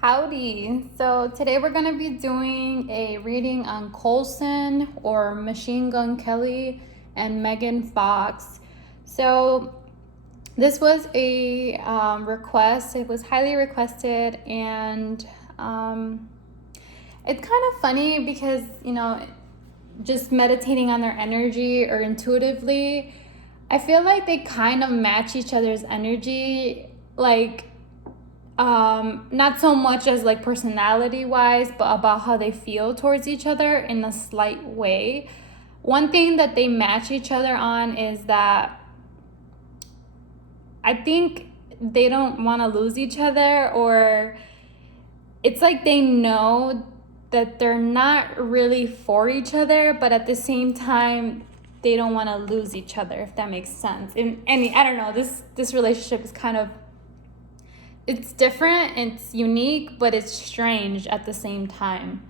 Howdy. So today we're going to be doing a reading on Coulson or Machine Gun Kelly and Megan Fox. So this was a request. It was highly requested, and it's kind of funny because, just meditating on their energy or intuitively, I feel like they kind of match each other's energy, like not so much as like personality wise, but about how they feel towards each other in a slight way. One thing that they match each other on is that I think they don't want to lose each other, or it's like they know that they're not really for each other, but at the same time they don't want to lose each other, if that makes sense. And I don't know, this relationship is kind of, it's different, it's unique, but it's strange at the same time.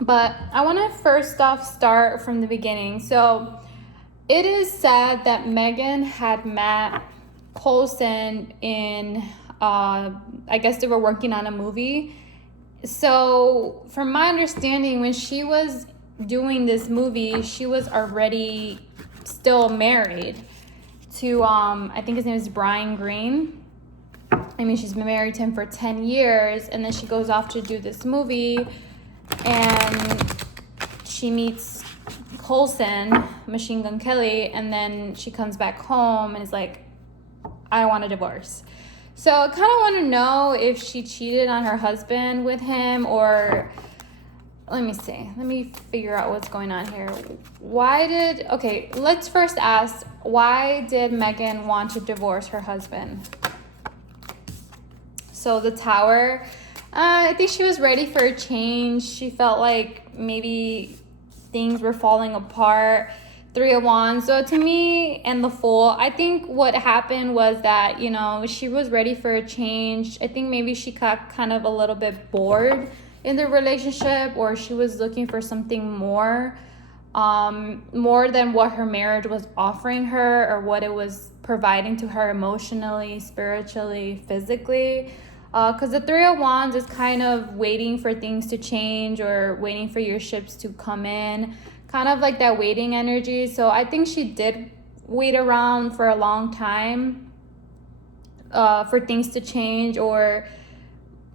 But I want to first off start from the beginning. So it is said that Megan had met Coulson in, I guess they were working on a movie. So from my understanding, when she was doing this movie, she was already still married to I think his name is Brian Green. I mean, she's been married to him for 10 years, and then she goes off to do this movie, and she meets Coulson, Machine Gun Kelly, and then she comes back home and is like, I want a divorce. So I kind of want to know if she cheated on her husband with him, or let me figure out what's going on here. Okay, let's first ask, why did Megan want to divorce her husband? So the Tower, I think she was ready for a change. She felt like maybe things were falling apart. Three of Wands. So to me, and the Fool, I think what happened was that, she was ready for a change. I think maybe she got kind of a little bit bored in the relationship, or she was looking for something more than what her marriage was offering her, or what it was providing to her emotionally, spiritually, physically. Because the Three of Wands is kind of waiting for things to change, or waiting for your ships to come in, kind of like that waiting energy. So I think she did wait around for a long time for things to change, or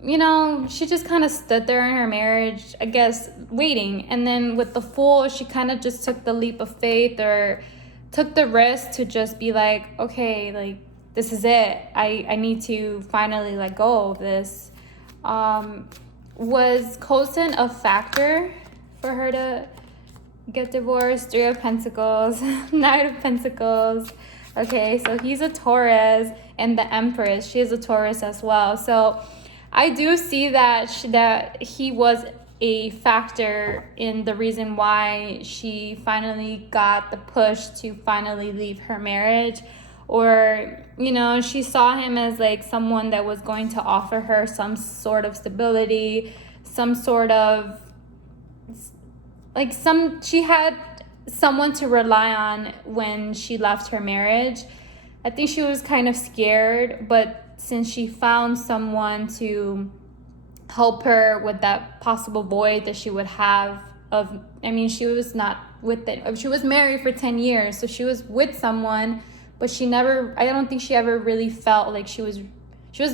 she just kind of stood there in her marriage, I guess, waiting. And then with the Fool, she kind of just took the leap of faith, or took the risk to just be like, okay, like, this is it. I need to finally let go of this. Was Coulson a factor for her to get divorced? Three of Pentacles, Knight of Pentacles. Okay, so he's a Taurus, and the Empress, she is a Taurus as well. So I do see that he was a factor in the reason why she finally got the push to finally leave her marriage. Or, she saw him as like someone that was going to offer her some sort of stability, some sort of, like, she had someone to rely on when she left her marriage. I think she was kind of scared, but since she found someone to help her with that possible void that she would have she was not with it. She was married for 10 years, so she was with someone, but I don't think she ever really felt like she was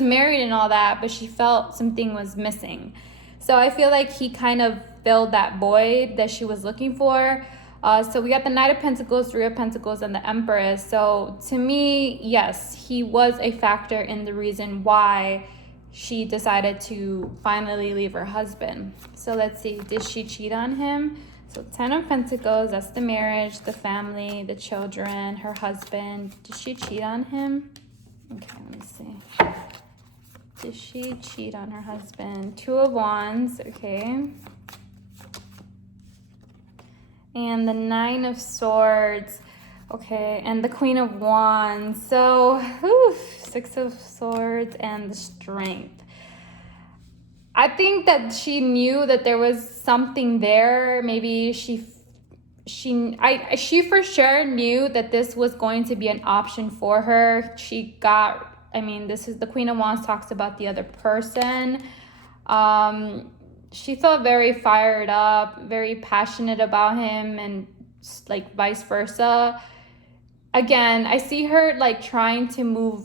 married and all that, but she felt something was missing. So I feel like he kind of filled that void that she was looking for. So we got the Knight of Pentacles, Three of Pentacles, and the Empress. So to me, yes, he was a factor in the reason why she decided to finally leave her husband. So let's see, did she cheat on him? So 10 of Pentacles, that's the marriage, the family, the children, her husband. Did she cheat on him? Okay, let me see. Did she cheat on her husband? Two of Wands, okay. And the Nine of Swords, okay, and the Queen of Wands. So, Six of Swords and the Strength. I think that she knew that there was something there. Maybe she for sure knew that this was going to be an option for her. She got I mean, this is the Queen of Wands talks about the other person. She felt very fired up, very passionate about him, and like vice versa. Again, I see her like trying to move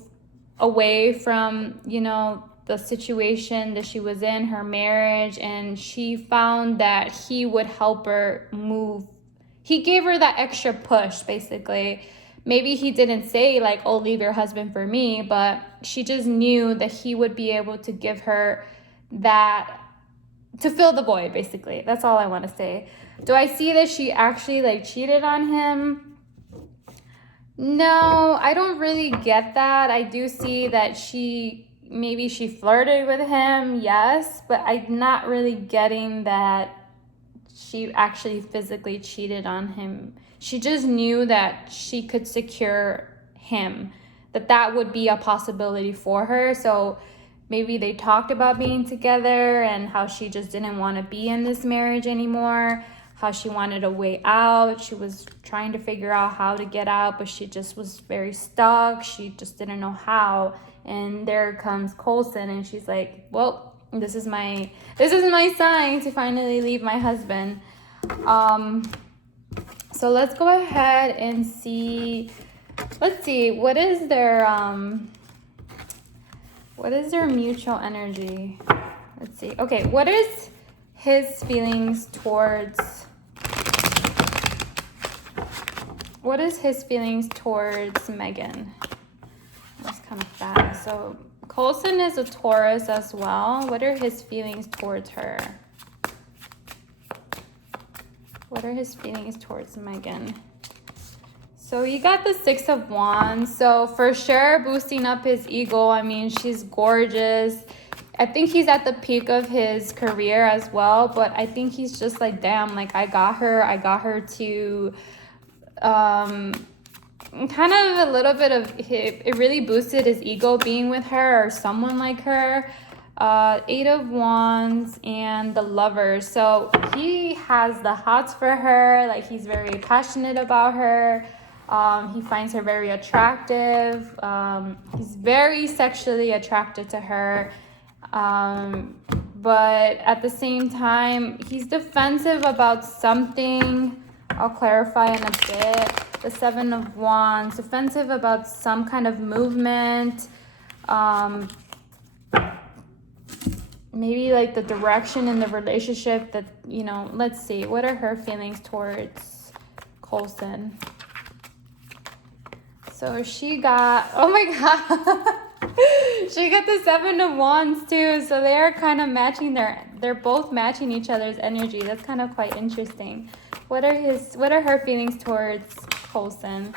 away from, you know, the situation that she was in, her marriage, and she found that he would help her move. He gave her that extra push, basically. Maybe he didn't say like, oh, leave your husband for me, but she just knew that he would be able to give her that, to fill the void, basically. That's all I want to say. Do I see that she actually like cheated on him? No, I don't really get that. I do see that maybe she flirted with him, yes, but I'm not really getting that she actually physically cheated on him. She just knew that she could secure him, that would be a possibility for her. So maybe they talked about being together and how she just didn't want to be in this marriage anymore, how she wanted a way out. She was trying to figure out how to get out, but she just was very stuck. She just didn't know how. And there comes Coulson, and she's like, well, this is my sign to finally leave my husband. So let's go ahead and see. Let's see, what is their mutual energy? Let's see. Okay, what is his feelings towards Megan? That's kind of fast. So Coulson is a Taurus as well. What are his feelings towards her? What are his feelings towards Megan? So you got the Six of Wands. So for sure, boosting up his ego. I mean, she's gorgeous. I think he's at the peak of his career as well. But I think he's just like, damn, like I got her to kind of a little bit of, it really boosted his ego being with her or someone like her. Eight of Wands and the Lovers. So he has the hots for her. Like he's very passionate about her. He finds her very attractive. He's very sexually attracted to her. But at the same time, he's defensive about something. I'll clarify in a bit. The Seven of Wands, defensive about some kind of movement. Maybe like the direction in the relationship that, you know, let's see. What are her feelings towards Coulson? So she got, oh my God. She got the Seven of Wands too. So they're kind of matching they're both matching each other's energy. That's kind of quite interesting. What are her feelings towards Coulson?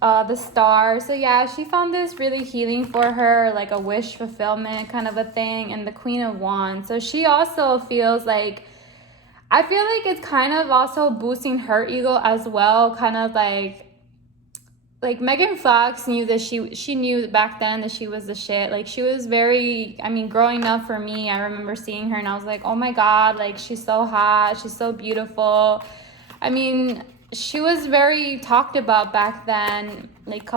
The Star. So yeah, she found this really healing for her, like a wish fulfillment kind of a thing. And the Queen of Wands. So she also feels like, I feel like it's kind of also boosting her ego as well. Kind of like Megan Fox knew that she knew back then that she was the shit. Like she was very, I mean, growing up for me, I remember seeing her and I was like, oh my God, like she's so hot, she's so beautiful. I mean, she was very talked about back then, like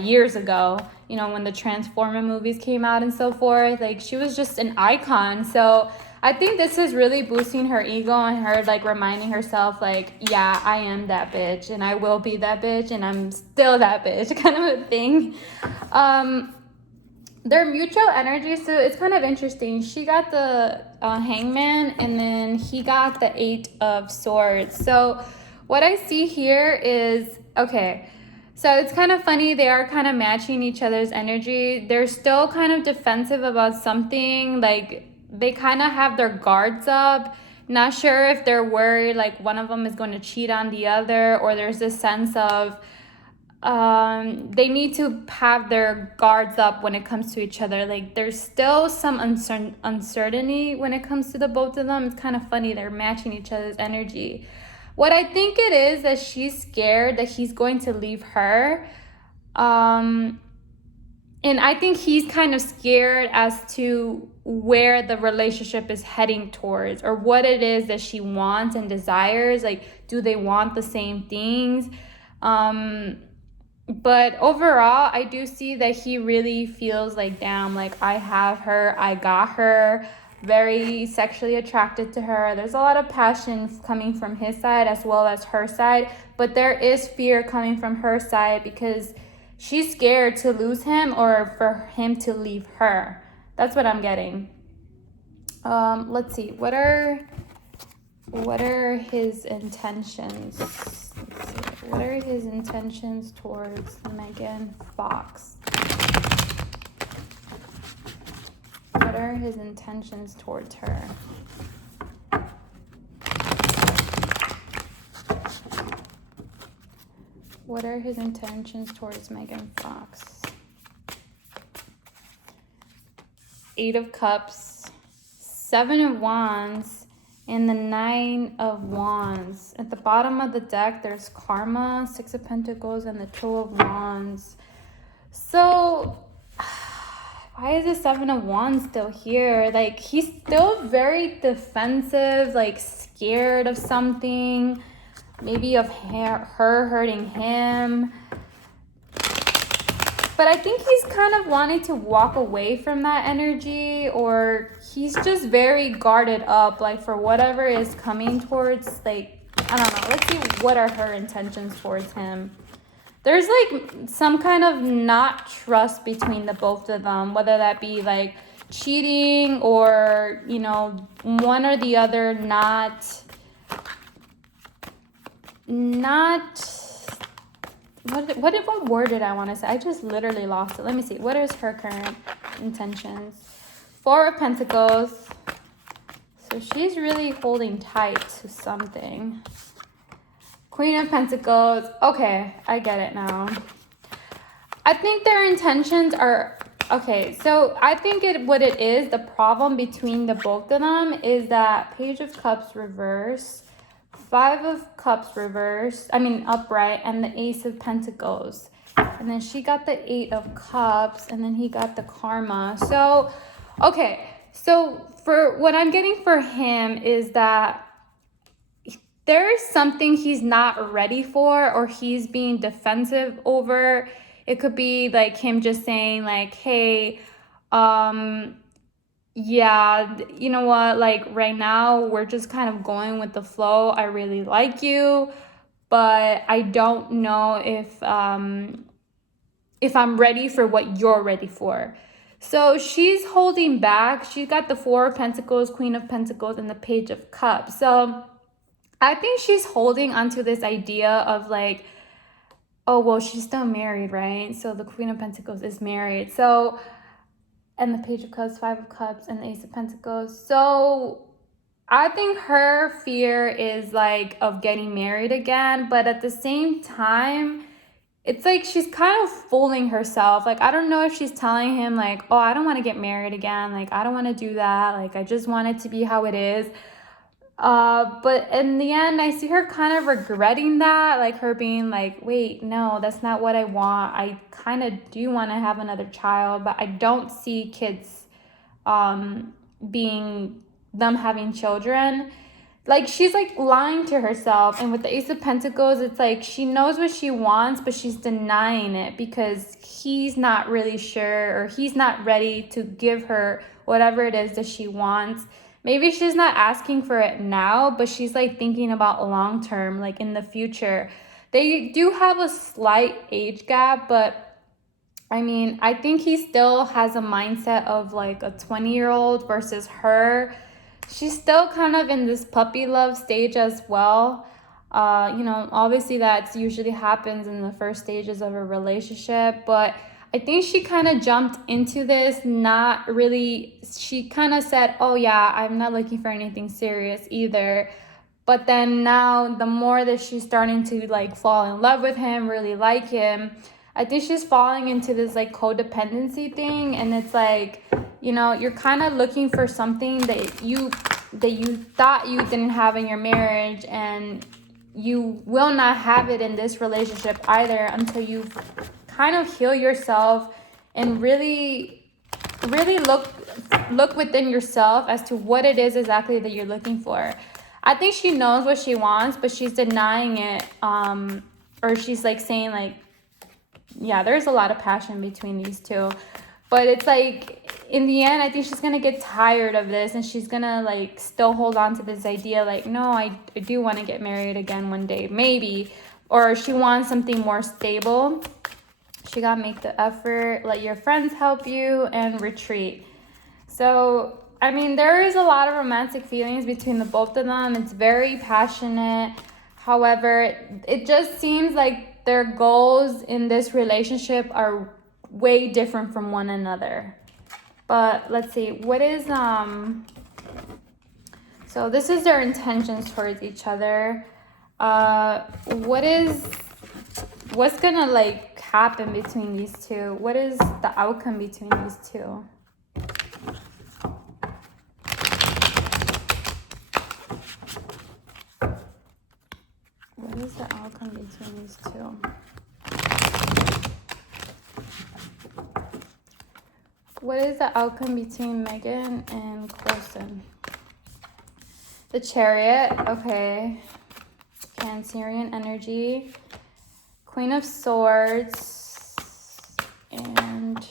years ago, you know, when the Transformer movies came out and so forth. Like she was just an icon. So I think this is really boosting her ego and her like reminding herself like, yeah, I am that bitch and I will be that bitch and I'm still that bitch kind of a thing. Their mutual energy, so it's kind of interesting. She got the Hangman and then he got the Eight of Swords. So what I see here is, okay, so it's kind of funny. They are kind of matching each other's energy. They're still kind of defensive about something. Like they kind of have their guards up. Not sure if they're worried like one of them is going to cheat on the other, or there's this sense of they need to have their guards up when it comes to each other. Like there's still some uncertainty when it comes to the both of them. It's kind of funny. They're matching each other's energy. What I think it is that she's scared that he's going to leave her. And I think he's kind of scared as to where the relationship is heading towards, or what it is that she wants and desires. Like, do they want the same things? But overall, I do see that he really feels like, damn, like I have her, I got her, very sexually attracted to her. There's a lot of passion coming from his side as well as her side, but there is fear coming from her side because she's scared to lose him or for him to leave her. That's what I'm getting. Let's see. What are his intentions? Let's see. What are his intentions towards Megan Fox? What are his intentions towards her? What are his intentions towards Megan Fox? 8 of Cups, 7 of Wands, and the 9 of Wands. At the bottom of the deck, there's Karma, 6 of Pentacles, and the 2 of Wands. So, why is the 7 of Wands still here? Like, he's still very defensive, like scared of something, maybe of her hurting him. But I think he's kind of wanting to walk away from that energy, or he's just very guarded up, like for whatever is coming towards, like, I don't know. Let's see, what are her intentions towards him? There's like some kind of not trust between the both of them, whether that be like cheating or, you know, one or the other not what word did I want to say? I just literally lost it. Let me see. What is her current intentions? 4 of Pentacles. So she's really holding tight to something. Queen of Pentacles. Okay, I get it now. I think their intentions are... Okay, so I think what it is, the problem between the both of them is that Page of Cups reverse, 5 of Cups reverse, upright, and the Ace of Pentacles. And then she got the 8 of Cups, and then he got the Karma. So, okay, so for what I'm getting for him is that there's something he's not ready for, or he's being defensive over. It could be like him just saying like, hey, yeah, you know what, like right now we're just kind of going with the flow. I really like you, but I don't know if I'm ready for what you're ready for. So she's holding back. She's got the 4 of Pentacles, Queen of Pentacles, and the Page of Cups. So I think she's holding onto this idea of like, oh, well, she's still married, right? So the Queen of Pentacles is married. So, and the Page of Cups, 5 of Cups, and the Ace of Pentacles. So I think her fear is like of getting married again. But at the same time, it's like she's kind of fooling herself. Like, I don't know if she's telling him like, oh, I don't want to get married again. Like, I don't want to do that. Like, I just want it to be how it is. But in the end, I see her kind of regretting that, like her being like, wait, no, that's not what I want. I kind of do want to have another child, but I don't see kids, being them having children. Like, she's like lying to herself. And with the Ace of Pentacles, it's like she knows what she wants, but she's denying it because he's not really sure, or he's not ready to give her whatever it is that she wants. Maybe she's not asking for it now, but she's like thinking about long term, like in the future. They do have a slight age gap, but I think he still has a mindset of like a 20-year-old versus her. She's still kind of in this puppy love stage as well. Obviously that usually happens in the first stages of a relationship, but I think she kind of jumped into this, not really, she kind of said, oh yeah, I'm not looking for anything serious either. But then now, the more that she's starting to like fall in love with him, really like him, I think she's falling into this like codependency thing. And it's like, you're kind of looking for something that you thought you didn't have in your marriage, and you will not have it in this relationship either until you kind of heal yourself and really look within yourself as to what it is exactly that you're looking for. I think she knows what she wants, but she's denying it, or she's like saying like, yeah, there's a lot of passion between these two. But it's like, in the end, I think she's going to get tired of this, and she's going to like still hold on to this idea like, no, I do want to get married again one day, maybe. Or she wants something more stable. She got to make the effort, let your friends help you, and retreat. So, I mean, there is a lot of romantic feelings between the both of them. It's very passionate. However, it just seems like their goals in this relationship are way different from one another. But let's see, what is so this is their intentions towards each other. What's gonna like happen between these two? What is the outcome between these two? What is the outcome between these two? What is the outcome between Megan and Colson? The Chariot, okay. Cancerian energy. Queen of Swords. And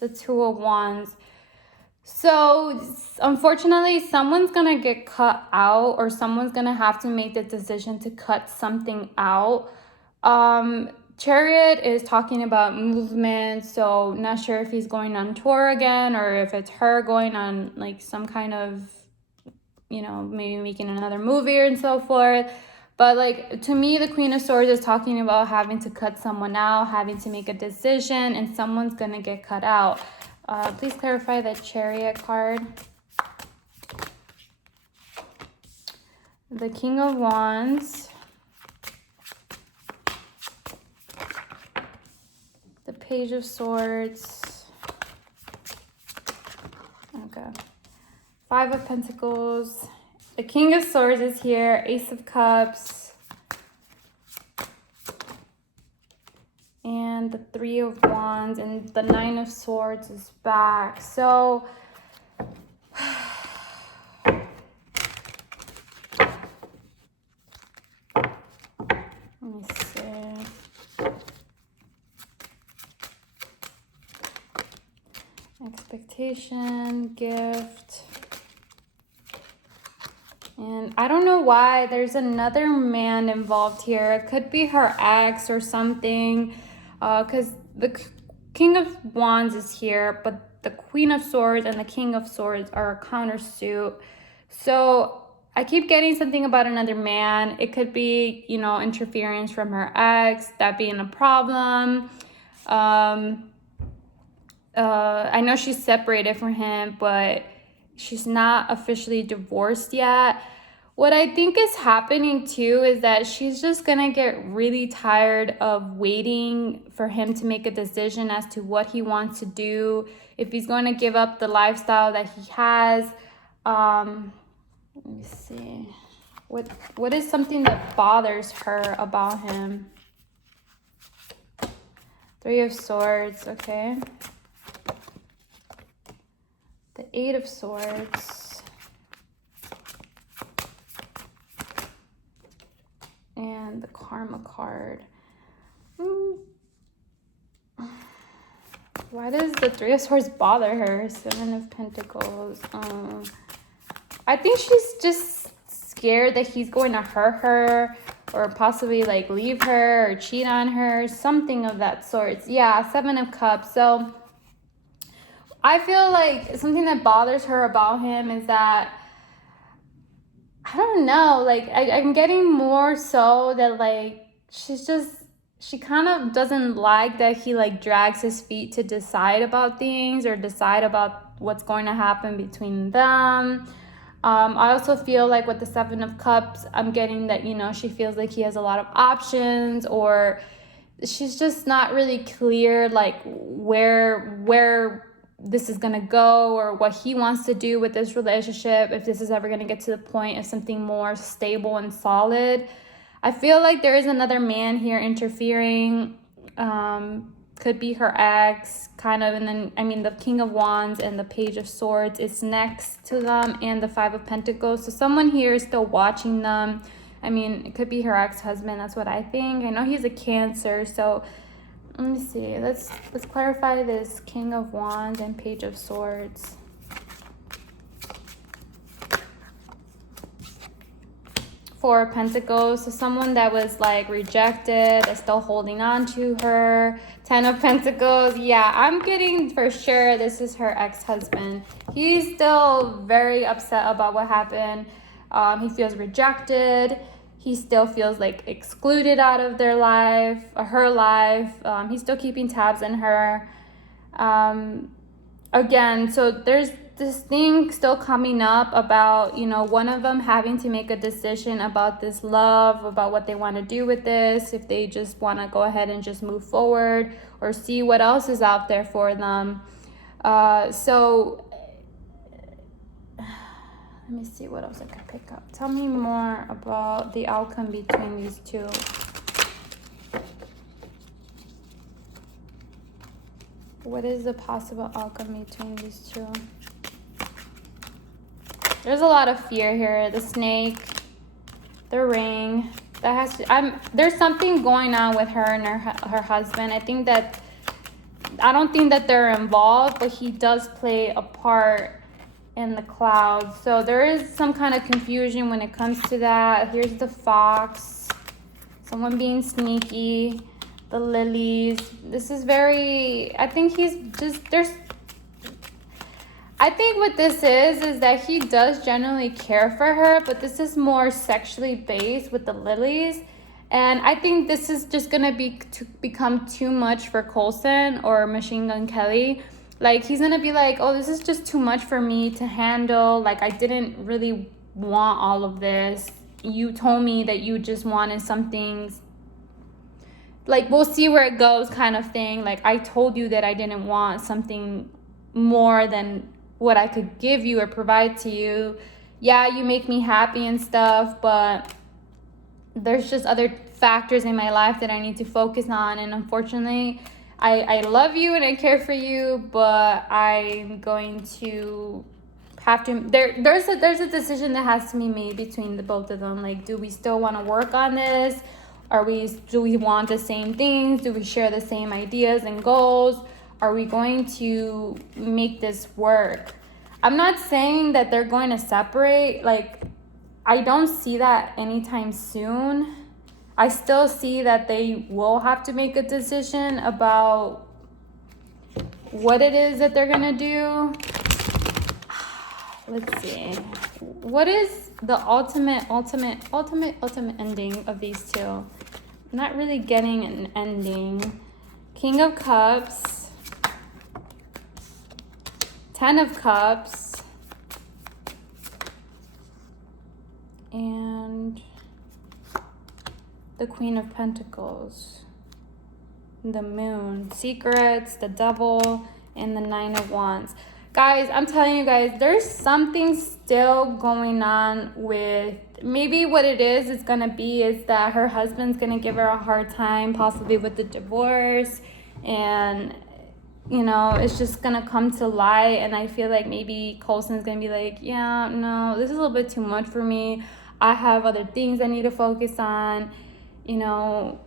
the Two of Wands. So, unfortunately, someone's going to get cut out, or someone's going to have to make the decision to cut something out. Chariot is talking about movement, so not sure if he's going on tour again, or if it's her going on like some kind of, you know, maybe making another movie and so forth. But like, to me, the Queen of Swords is talking about having to cut someone out, having to make a decision, and someone's gonna get cut out. Please clarify the Chariot card. The King of Wands. The Page of Swords. Okay. Five of Pentacles. The King of Swords is here. Ace of Cups. And the Three of Wands. And the Nine of Swords is back. So, let me see. Expectation, gift. And I don't know why there's another man involved here. It could be her ex or something. Because the King of Wands is here, but the Queen of Swords and the King of Swords are a countersuit. So I keep getting something about another man. It could be, you know, interference from her ex, that being a problem. I know she's separated from him, but she's not officially divorced yet. What I think is happening too is that she's just gonna get really tired of waiting for him to make a decision as to what he wants to do, if he's going to give up the lifestyle that he has. Let me see. What is something that bothers her about him? Three of Swords, okay. The Eight of Swords. And the Karma card. Why does the Three of Swords bother her? Seven of Pentacles. I think she's just scared that he's going to hurt her, or possibly like leave her or cheat on her, something of that sort. Yeah, Seven of Cups. So I feel like something that bothers her about him is that, I don't know, like I'm getting more so that like she kind of doesn't like that he like drags his feet to decide about things or decide about what's going to happen between them. I also feel like with the Seven of Cups, I'm getting that, you know, she feels like he has a lot of options, or she's just not really clear like where this is gonna go, or what he wants to do with this relationship, if this is ever gonna get to the point of something more stable and solid. I feel like there is another man here interfering. Could be her ex, kind of. And then, I mean, the King of Wands and the Page of Swords is next to them, and the Five of Pentacles. So someone here is still watching them. I mean, it could be her ex-husband. That's what I think. I know he's a Cancer, so let me see. Let's clarify this King of Wands and Page of Swords. Four of Pentacles. So someone that was like rejected is still holding on to her. 10 of Pentacles. Yeah, I'm getting for sure this is her ex-husband. He's still very upset about what happened. He feels rejected. He still feels like excluded out of their life, or her life. He's still keeping tabs on her. Again, so there's this thing still coming up about, you know, one of them having to make a decision about this love, about what they want to do with this, if they just want to go ahead and just move forward or see what else is out there for them. So let me see what else I can pick up. Tell me more about the outcome between these two. What is the possible outcome between these two? There's a lot of fear here. The snake, the ring. That has to, there's something going on with her and her husband. I don't think that they're involved, but he does play a part in the clouds. So there is some kind of confusion when it comes to that. Here's the fox. Someone being sneaky. The lilies. This is very, I think he's just, I think what this is that he does generally care for her, but this is more sexually based with the lilies. And I think this is just going to become too much for Coulson or Machine Gun Kelly. Like, he's going to be like, oh, this is just too much for me to handle. Like, I didn't really want all of this. You told me that you just wanted something, like, we'll see where it goes kind of thing. Like, I told you that I didn't want something more than what I could give you or provide to you. Yeah, you make me happy and stuff, but there's just other factors in my life that I need to focus on. And unfortunately, I love you and I care for you, but I'm going to have to, there's a decision that has to be made between the both of them. Like, do we still want to work on this? Do we want the same things? Do we share the same ideas and goals? Are we going to make this work? I'm not saying that they're going to separate. Like, I don't see that anytime soon. I still see that they will have to make a decision about what it is that they're going to do. Let's see. What is the ultimate ending of these two? I'm not really getting an ending. King of Cups. 10 of Cups. And the Queen of Pentacles. The Moon. Secrets, the Devil, and the 9 of Wands. Guys, I'm telling you guys, there's something still going on with, maybe what it is going to be is that her husband's going to give her a hard time, possibly with the divorce. And, you know, it's just going to come to light. And I feel like maybe Coulson's going to be like, yeah, no, this is a little bit too much for me. I have other things I need to focus on, you know.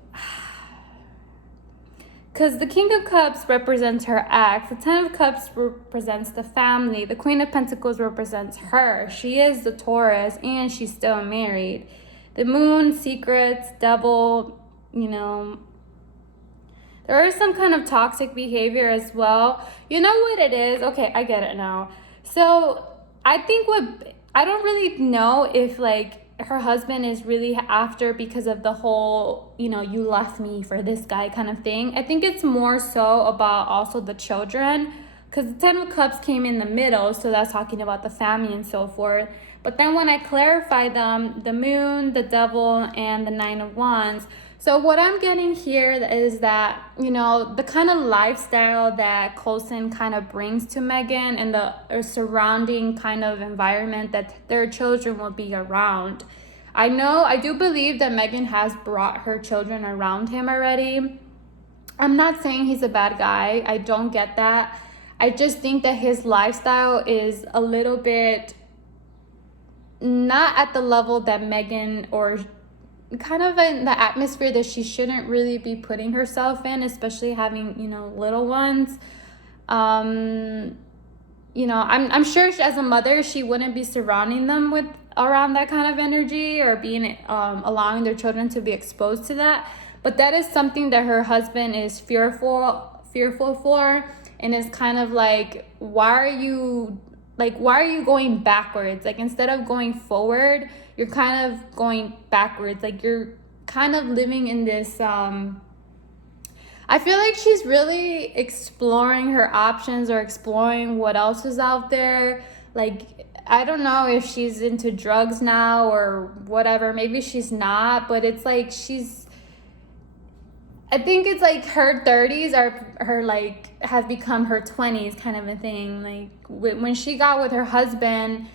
Because the King of Cups represents her ex. The 10 of Cups represents the family. The Queen of Pentacles represents her. She is the Taurus and she's still married. The Moon, secrets, Devil, you know. There is some kind of toxic behavior as well. You know what it is? Okay, I get it now. So I think I don't really know if like her husband is really after because of the whole, you know, you left me for this guy kind of thing. I think it's more so about also the children, because the 10 of Cups came in the middle, so that's talking about the family and so forth. But then when I clarify them, the Moon, the Devil, and the 9 of Wands. So what I'm getting here is that, you know, the kind of lifestyle that Coulson kind of brings to Megan and the surrounding kind of environment that their children will be around. I do believe that Megan has brought her children around him already. I'm not saying he's a bad guy. I don't get that. I just think that his lifestyle is a little bit not at the level that Megan or kind of in the atmosphere that she shouldn't really be putting herself in, especially having, you know, little ones. You know, I'm sure as a mother, she wouldn't be surrounding them with around that kind of energy, or being allowing their children to be exposed to that. But that is something that her husband is fearful for, and is kind of like, why are you going backwards? Like, instead of going forward, you're kind of going backwards. Like, you're kind of living in this I feel like she's really exploring her options, or exploring what else is out there. Like, I don't know if she's into drugs now or whatever. Maybe she's not, but it's like I think it's like her 30s are her, like, have become her 20s kind of a thing. Like, when she got with her husband,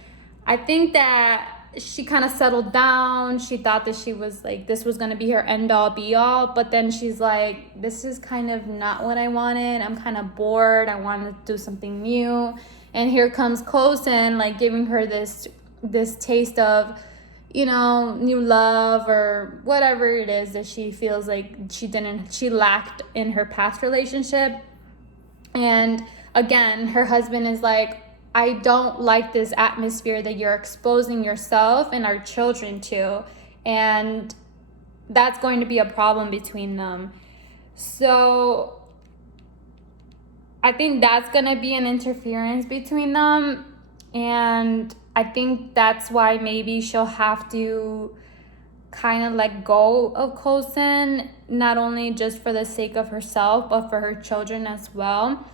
I think that she kind of settled down. She thought that she was like, this was going to be her end all be all, but then she's like, this is kind of not what I wanted. I'm kind of bored. I want to do something new. And here comes Coulson, like, giving her this taste of, you know, new love, or whatever it is that she feels like she lacked in her past relationship. And again, her husband is like, I don't like this atmosphere that you're exposing yourself and our children to. And that's going to be a problem between them. So I think that's going to be an interference between them. And I think that's why maybe she'll have to kind of let go of Coulson, not only just for the sake of herself, but for her children as well.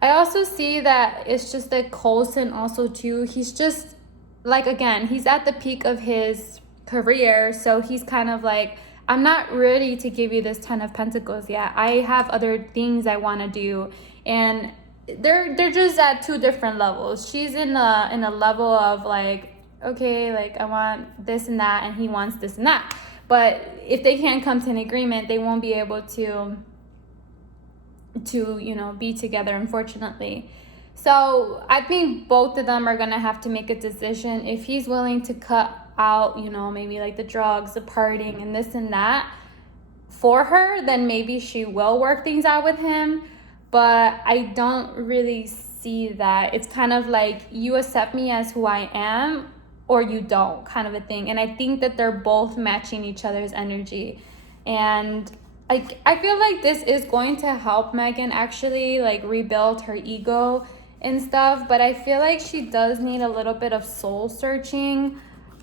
I also see that it's just that Coulson also too, he's just like, again, he's at the peak of his career. So he's kind of like, I'm not ready to give you this 10 of Pentacles yet. I have other things I want to do. And they're just at two different levels. She's in a level of like, okay, like, I want this and that, and he wants this and that. But if they can't come to an agreement, they won't be able to you know, be together, unfortunately. So I think both of them are gonna have to make a decision. If he's willing to cut out, you know, maybe like the drugs, the partying, and this and that for her, then maybe she will work things out with him. But I don't really see that. It's kind of like, you accept me as who I am, or you don't, kind of a thing. And I think that they're both matching each other's energy. And I feel like this is going to help Megan actually, like, rebuild her ego and stuff. But I feel like she does need a little bit of soul searching.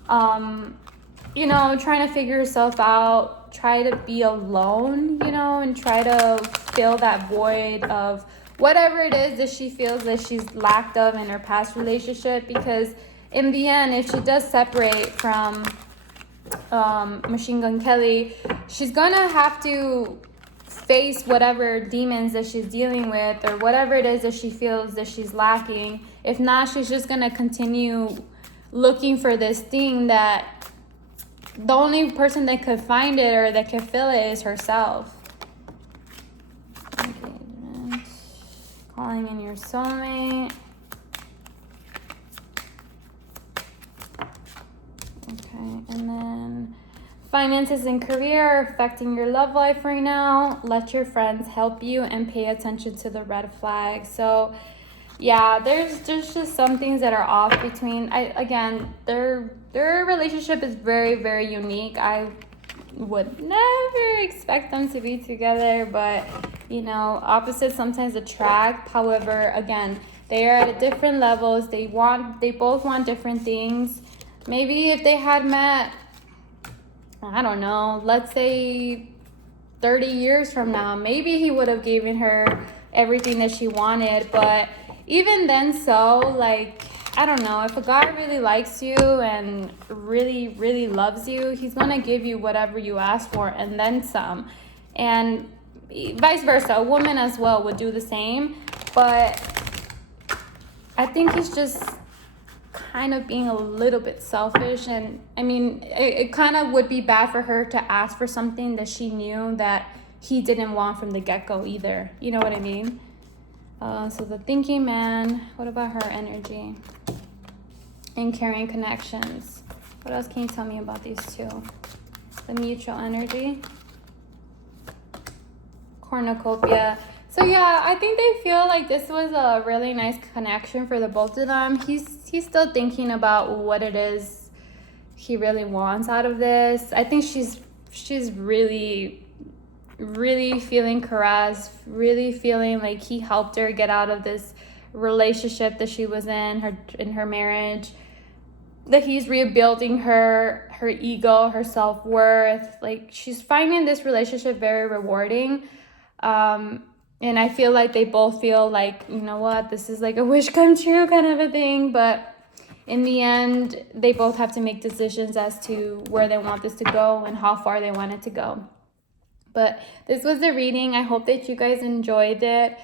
You know, trying to figure herself out, try to be alone, you know, and try to fill that void of whatever it is that she feels that she's lacked of in her past relationship. Because in the end, if she does separate from Machine Gun Kelly, she's gonna have to face whatever demons that she's dealing with, or whatever it is that she feels that she's lacking. If not, she's just gonna continue looking for this thing that the only person that could find it or that could fill it is herself. Okay, calling in your soulmate. Okay, and then finances and career are affecting your love life right now. Let your friends help you and pay attention to the red flags. So yeah, there's just some things that are off between. Their relationship is very, very unique. I would never expect them to be together, but you know, opposites sometimes attract. However, again, they are at different levels. They both want different things. Maybe if they had met, I don't know, let's say 30 years from now, maybe he would have given her everything that she wanted. But even then, so, like, I don't know, if a guy really likes you and really, really loves you, he's going to give you whatever you ask for and then some. And vice versa, a woman as well would do the same. But I think he's just kind of being a little bit selfish. And I mean, it kind of would be bad for her to ask for something that she knew that he didn't want from the get-go either. You know what I mean? So the thinking man, what about her energy? And carrying connections. What else can you tell me about these two? the mutual energy. Cornucopia. So yeah, I think they feel like this was a really nice connection for the both of them. He's still thinking about what it is he really wants out of this. I think she's really feeling caressed, really feeling like he helped her get out of this relationship that she was in her marriage, that he's rebuilding her ego, her self-worth. Like, she's finding this relationship very rewarding. And I feel like they both feel like, you know what, this is like a wish come true kind of a thing. But in the end, they both have to make decisions as to where they want this to go and how far they want it to go. But this was the reading. I hope that you guys enjoyed it.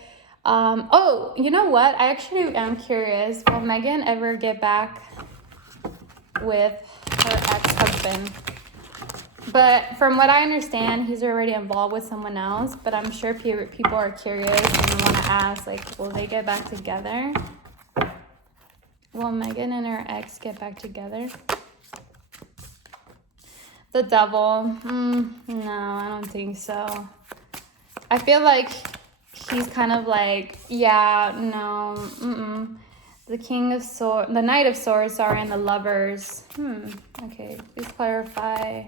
Oh, you know what? I actually am curious. Will Megan ever get back with her ex-husband? But from what I understand, he's already involved with someone else. But I'm sure people are curious and want to ask, like, will they get back together? Will Megan and her ex get back together? The devil. No, I don't think so. I feel like he's kind of like, yeah, no, The King of Swords, the Knight of Swords, sorry, and the Lovers. Okay, please clarify.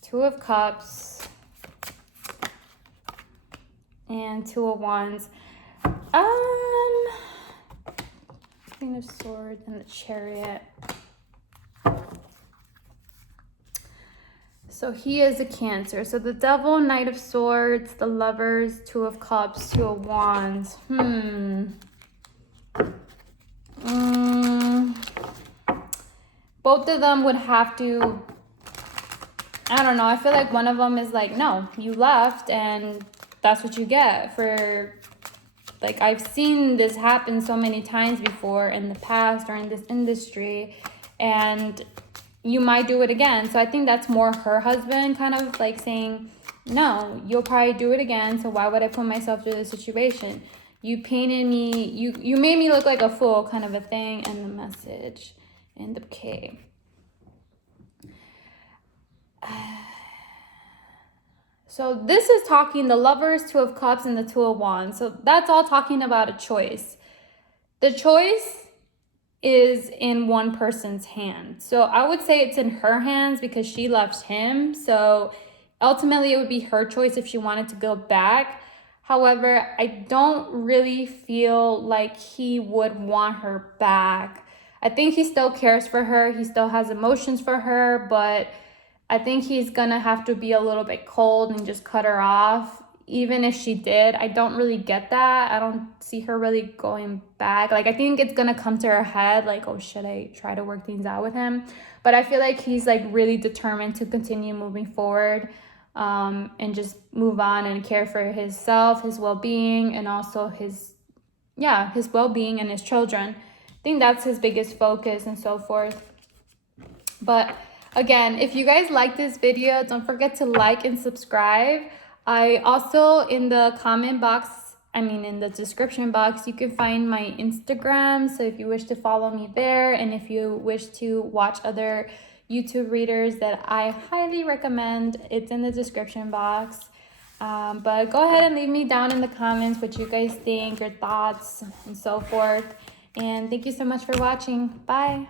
Two of Cups and Two of Wands. Queen of Swords and the Chariot. So he is a Cancer. So the Devil, Knight of Swords, the Lovers, Two of Cups, Two of Wands. Both of them would have to, I don't know. I feel like one of them is like, no, you left and that's what you get for, like, I've seen this happen so many times before in the past or in this industry, and you might do it again. So I think that's more her husband kind of like saying, no, you'll probably do it again. So why would I put myself through this situation? You painted me, you made me look like a fool kind of a thing. And the message and the K. So this is talking the Lovers, Two of Cups, and the Two of Wands. So that's all talking about a choice. The choice is in one person's hand. So I would say it's in her hands because she left him. So ultimately it would be her choice if she wanted to go back. However, I don't really feel like he would want her back. I think he still cares for her. He still has emotions for her, but I think he's gonna have to be a little bit cold and just cut her off. Even if she did, I don't really get that. I don't see her really going back. Like, I think it's gonna come to her head, like, oh, should I try to work things out with him? But I feel like he's like really determined to continue moving forward, and just move on and care for himself, his well-being, and also his well-being and his children. I think that's his biggest focus and so forth. But again, if you guys like this video, don't forget to like and subscribe. I also, in the comment box, in the description box, you can find my Instagram. So if you wish to follow me there, and if you wish to watch other YouTube readers that I highly recommend, it's in the description box. But go ahead and leave me down in the comments what you guys think, your thoughts, and so forth. And thank you so much for watching. Bye.